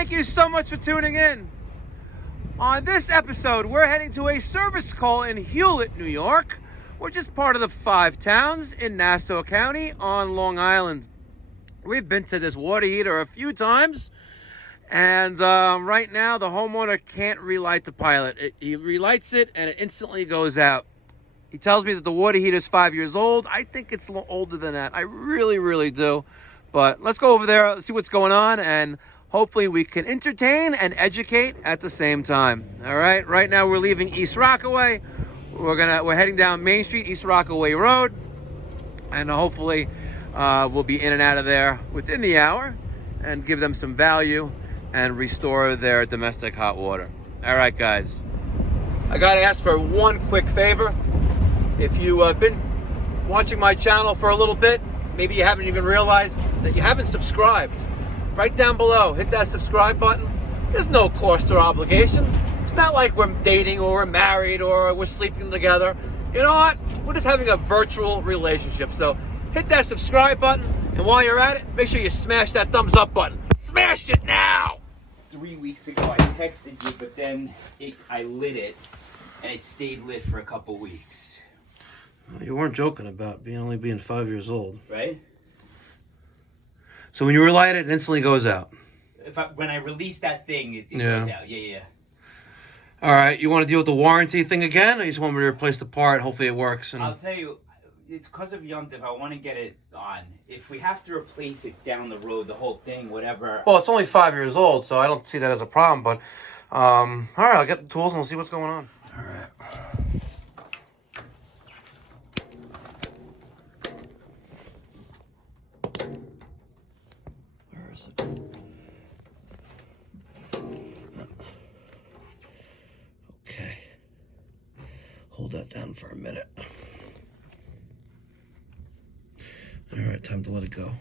Thank you so much for tuning in. On this episode, we're heading to a service call in Hewlett, New York, which is part of the 5 towns in Nassau County on Long Island. We've been to this water heater a few times, and right now the homeowner can't relight the pilot. He relights it and it instantly goes out. He tells me that the water heater is 5 years old. I think it's a little older than that. I really do. But let's go over there, let's see what's going on, and hopefully we can entertain and educate at the same time. All right, right now we're leaving East Rockaway. We're heading down Main Street, East Rockaway Road, and hopefully we'll be in and out of there within the hour and give them some value and restore their domestic hot water. All right, guys. I gotta ask for one quick favor. If you have been watching my channel for a little bit, maybe you haven't even realized that you haven't subscribed. Right down below, hit that subscribe button. There's no cost or obligation. It's not like we're dating or we're married or we're sleeping together. You know what? We're just having a virtual relationship. So hit that subscribe button, and while you're at it, make sure you smash that thumbs up button. Smash it now! 3 weeks ago I texted you, but then I lit it, and it stayed lit for a couple weeks. You weren't joking about only being 5 years old. Right? So when you relight it, it instantly goes out. When I release that thing, it goes out. Yeah. All right, you want to deal with the warranty thing again, or you just want me to replace the part? Hopefully it works. And I'll tell you, it's because of Yontif. I want to get it on. If we have to replace it down the road, the whole thing, whatever. Well, it's only 5 years old, so I don't see that as a problem. But all right, I'll get the tools and we'll see what's going on. All right. Okay. Hold that down for a minute. All right, time to let it go.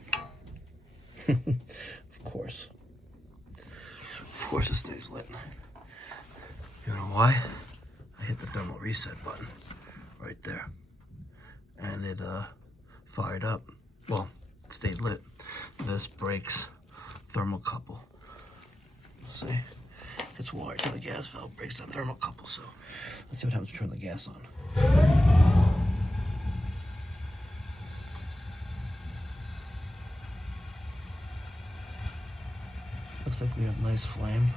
Of course. Of course it stays lit. You know why? I hit the thermal reset button right there. And it fired up. Well, it stayed lit. This breaks thermocouple. See? It's wired to the gas valve, breaks that thermocouple. So let's see what happens to turn the gas on. Looks like we have nice flame.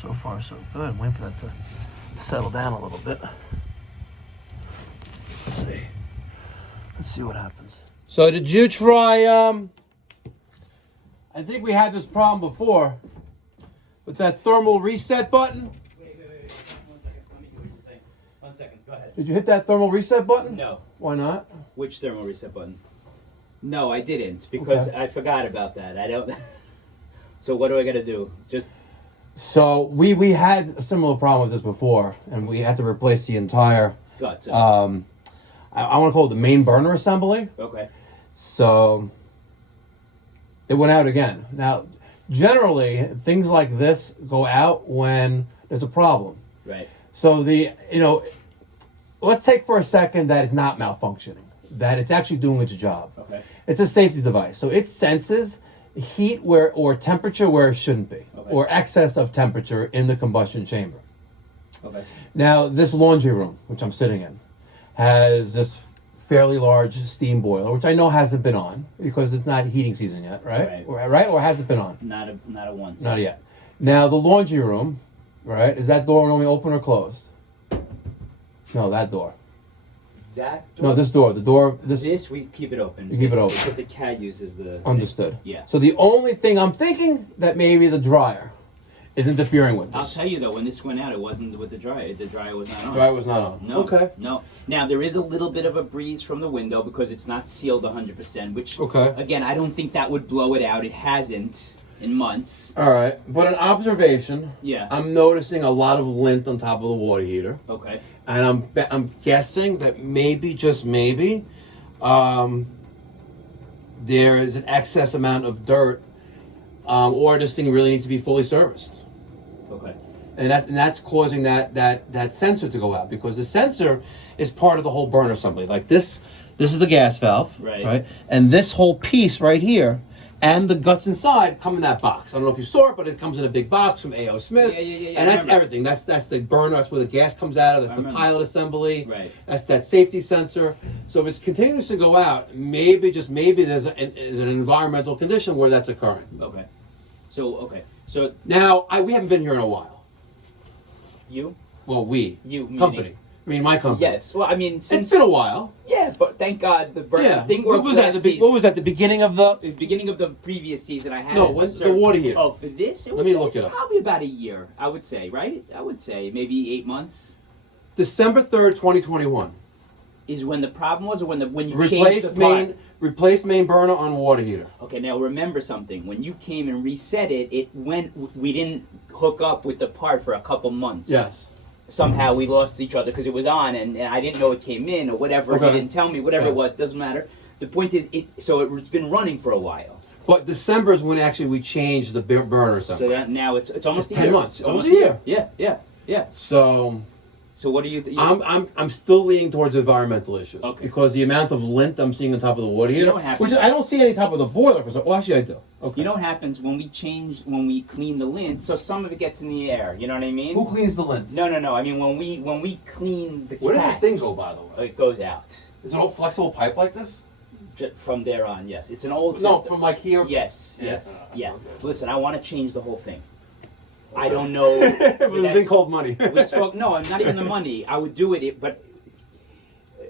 So far, so good. I'm waiting for that to settle down a little bit. Let's see. Let's see what happens. So did you try, I think we had this problem before with that thermal reset button. Wait. 1 second. Let me hear what you're saying. 1 second. Go ahead. Did you hit that thermal reset button? No. Why not? Which thermal reset button? No, I didn't, because Okay. I forgot about that. I don't... So what do I got to do? So we had a similar problem with this before, and we had to replace the entire, Guts. I want to call it the main burner assembly. Okay. So it went out again. Now, generally, things like this go out when there's a problem. Right. So let's take for a second that it's not malfunctioning, that it's actually doing its job. Okay. It's a safety device, so it senses heat or temperature where it shouldn't be, or excess of temperature in the combustion chamber. Okay. Now, this laundry room, which I'm sitting in, has this fairly large steam boiler, which I know hasn't been on because it's not heating season yet, right? Right? Or has it been on? Not a once. Not yet. Now, the laundry room, right? Is that door normally open or closed? No, that door. That door? No, this door. The door. This we keep it open. You keep it open. Because the cat uses the... Understood. Yeah. So the only thing I'm thinking that maybe the dryer is interfering with this. I'll tell you though, when this went out, it wasn't with the dryer. The dryer was not on. Dryer was not on. No. Okay. No. Now, there is a little bit of a breeze from the window because it's not sealed 100%, which, again, I don't think that would blow it out. It hasn't in months. All right. But an observation. Yeah. I'm noticing a lot of lint on top of the water heater. Okay. And I'm guessing that maybe, just maybe, there is an excess amount of dirt, or this thing really needs to be fully serviced. Okay. And that's causing that sensor to go out, because the sensor is part of the whole burner assembly. Like this This is the gas valve. Right. And this whole piece right here and the guts inside come in that box. I don't know if you saw it, but it comes in a big box from A.O. Smith. Yeah. And that's everything. That's the burner. That's where the gas comes out of. That's the pilot assembly. Right. That's that safety sensor. So if it's continuing to go out, maybe there's an environmental condition where that's occurring. Okay. So now we haven't been here in a while. You? Well, You company. meaning? I mean, my company. Yes. Well, I mean, since it's been a while. Yeah, but thank God the burner thing. What was that? What was that? The beginning of the Previous season, I had the water heater. Oh, for this? Let me look it up. Probably about a year, I would say, right? I would say maybe 8 months. December 3rd, 2021. Is when the problem was, or when you changed the part? Replace main burner on water heater. Okay, now remember something. When you came and reset it, we didn't hook up with the part for a couple months. Yes. Somehow we lost each other because it was on, and I didn't know it came in or whatever. Okay. He didn't tell me, whatever it was, doesn't matter. The point is, it's been running for a while. But December is when actually we changed the burner or something. So that now it's almost a 10 year. months. It's almost a year. Yeah. So what do you? I'm still leaning towards environmental issues because the amount of lint I'm seeing on top of the water heater, which I don't see any top of the boiler for some. Well, actually I do. Okay. You know what happens when we clean the lint? So some of it gets in the air. You know what I mean? Who cleans the lint? No. I mean when we clean the. Where does this thing go, by the way? It goes out. Is it an old flexible pipe like this? From there on, yes. It's an old system. No, from like here. Yes. Yeah. Listen, I want to change the whole thing. I don't know. There's a thing called money. We spoke. No, not even the money. I would do it, but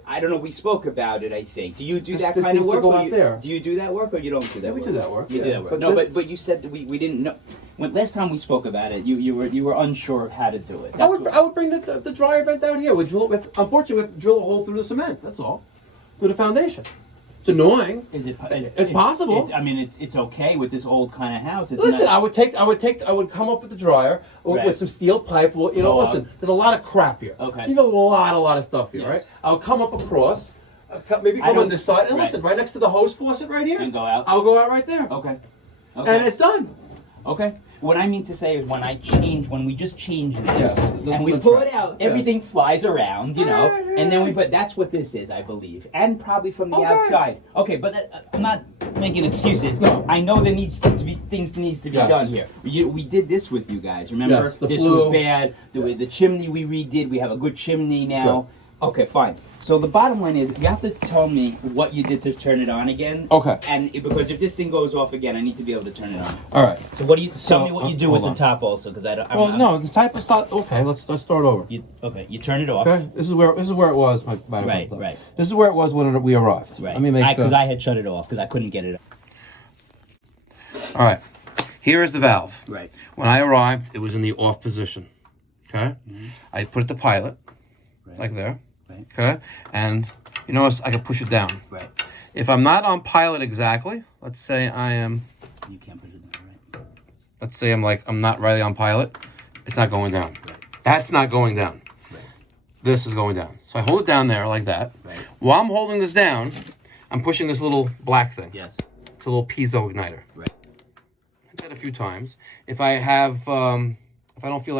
I don't know. We spoke about it. I think. Do you do that kind of work? Do you do that work, or you don't do that? We work? do that work. You do that work. But you said that we didn't know. When last time we spoke about it, you were unsure of how to do it. I would bring the dryer vent out here. Unfortunately, we have to drill a hole through the cement. That's all. Through the foundation. It's annoying. It's possible. It's okay with this old kind of house. Listen, I would come up with the dryer with some steel pipe. Well, listen, there's a lot of crap here. Okay. You have a lot of stuff here, right? I'll come up across, maybe come on this side, and listen, right next to the hose faucet right here. And go out. I'll go out right there. Okay. And it's done. Okay. What I mean to say is when we just change this and we pull it out, everything flies around, and then that's what this is, I believe, and probably from the outside. Okay, but I'm not making excuses. No. I know there needs to be done here. We did this with you guys. Remember, this was bad. The chimney we redid. We have a good chimney now. Sure. Okay, fine. So the bottom line is, you have to tell me what you did to turn it on again. Okay. And because if this thing goes off again, I need to be able to turn it on. All right. So what do you tell me what you do with the top also? Because I don't. No, the type is not okay. Let's start over. You turn it off. Okay. This is where it was. Right. This is where it was when we arrived. Right. Let me make because I had shut it off because I couldn't get it. All right. Here is the valve. Right. When I arrived, it was in the off position. Okay. Mm-hmm. I put it to pilot, like there. Right. Okay. And you notice I can push it down. Right. If I'm not on pilot exactly, let's say I am. You can't push it down, right? Let's say I'm not really on pilot. It's not going down. Right. That's not going down. Right. This is going down. So I hold it down there like that. Right. While I'm holding this down, I'm pushing this little black thing. Yes. It's a little piezo igniter. Right. I did that a few times. If I have, if I don't feel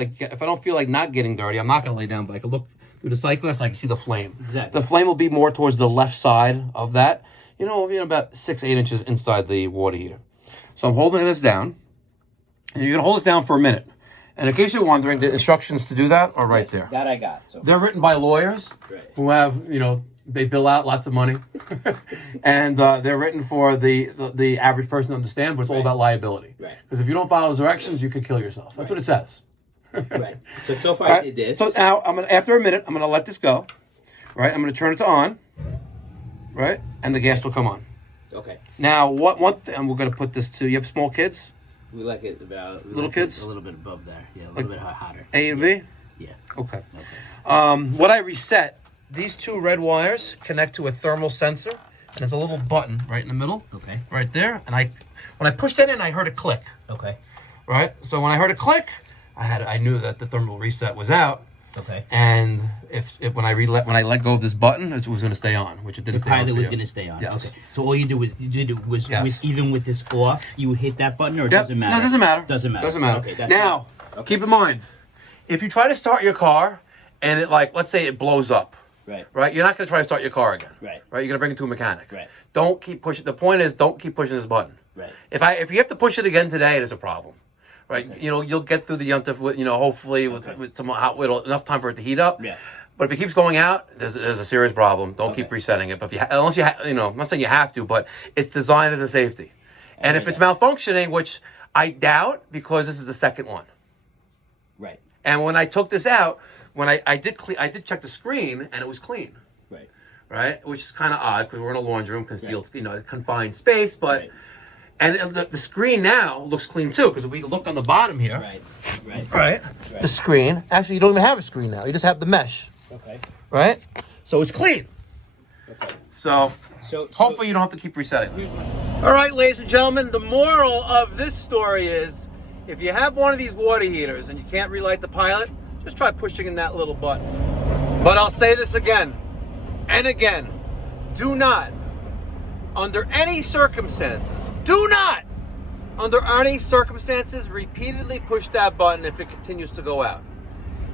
like not getting dirty, I'm not gonna lay down. But I can look through the cyclist. I can see the flame. Exactly. The flame will be more towards the left side of that. About 6-8 inches inside the water heater. So I'm holding this down, and you're gonna hold it down for a minute. And in case you're wondering, the instructions to do that are right there. That I got. So. They're written by lawyers who have, they bill out lots of money, and they're written for the average person to understand. But it's all about liability. Right. Because if you don't follow those directions, you could kill yourself. That's what it says. Right. So far I did this. So now after a minute, I'm gonna let this go. Right. I'm gonna turn it to on. Right. And the gas will come on. Okay. Now one thing, and we're gonna put this to. You have small kids? We like it about little kids. A little bit above there. Yeah. A little bit hotter. A and B. Yeah. Okay. What I reset. These two red wires connect to a thermal sensor, and there's a little button right in the middle. Okay. Right there, and when I pushed that in, I heard a click. Okay. Right. So when I heard a click, I knew that the thermal reset was out. Okay. And when I let go of this button, it was going to stay on, which it didn't. The pilot was going to stay on. Yes. Okay. So all you did was even with this off, you hit that button, or it doesn't matter. No, it doesn't matter. Doesn't matter. Doesn't matter. Okay. Now, keep in mind, if you try to start your car and it let's say it blows up, Right? You're not going to try to start your car again. Right. Right? You're going to bring it to a mechanic. Right. Don't keep pushing. The point is, don't keep pushing this button. Right. If you have to push it again today, there's a problem. Right? Okay. You'll get through the yuntif with, hopefully with some hot with enough time for it to heat up. Yeah. But if it keeps going out, there's a serious problem. Don't keep resetting it. But unless I'm not saying you have to, but it's designed as a safety. And if it's malfunctioning, which I doubt, because this is the second one. Right. And when I took this out, when I did check the screen, and it was clean. Right. Right, which is kind of odd because we're in a laundry room, concealed, confined space. But and the screen now looks clean too, because if we look on the bottom here, right, the screen actually you don't even have a screen now. You just have the mesh. Okay. Right, so it's clean. Okay. So hopefully you don't have to keep resetting. All right, ladies and gentlemen, the moral of this story is, if you have one of these water heaters and you can't relight the pilot, just try pushing in that little button. But I'll say this again and again: do not, under any circumstances, repeatedly push that button if it continues to go out.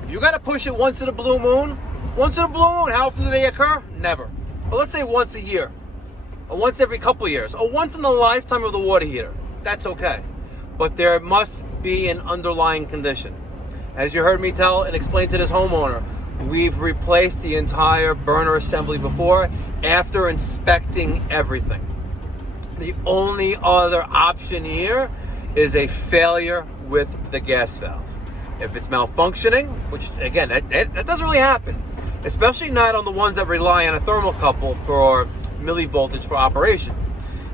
If you got to push it once in a blue moon, how often do they occur? Never. But let's say once a year, or once every couple of years, or once in the lifetime of the water heater. That's okay. But there must be an underlying condition. As you heard me tell and explain to this homeowner, we've replaced the entire burner assembly before, after inspecting everything. The only other option here is a failure with the gas valve. If it's malfunctioning, which again, that doesn't really happen, especially not on the ones that rely on a thermocouple for millivoltage for operation.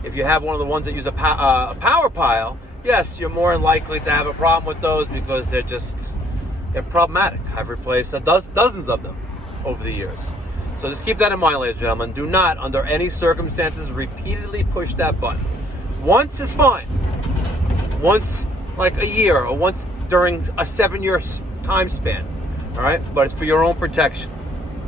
If you have one of the ones that use a power pile, yes, you're more likely to have a problem with those because they're problematic. I've replaced dozens of them over the years. So just keep that in mind, ladies and gentlemen. Do not, under any circumstances, repeatedly push that button. Once is fine. Once, like a year, or once during a 7-year time span. All right? But it's for your own protection.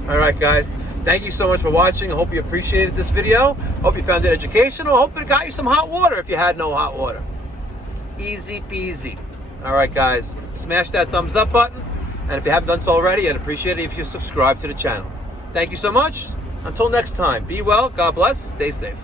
All right, guys. Thank you so much for watching. I hope you appreciated this video. Hope you found it educational. Hope it got you some hot water if you had no hot water. Easy peasy. All right, guys. Smash that thumbs up button. And if you haven't done so already, I'd appreciate it if you subscribe to the channel. Thank you so much. Until next time, be well, God bless, stay safe.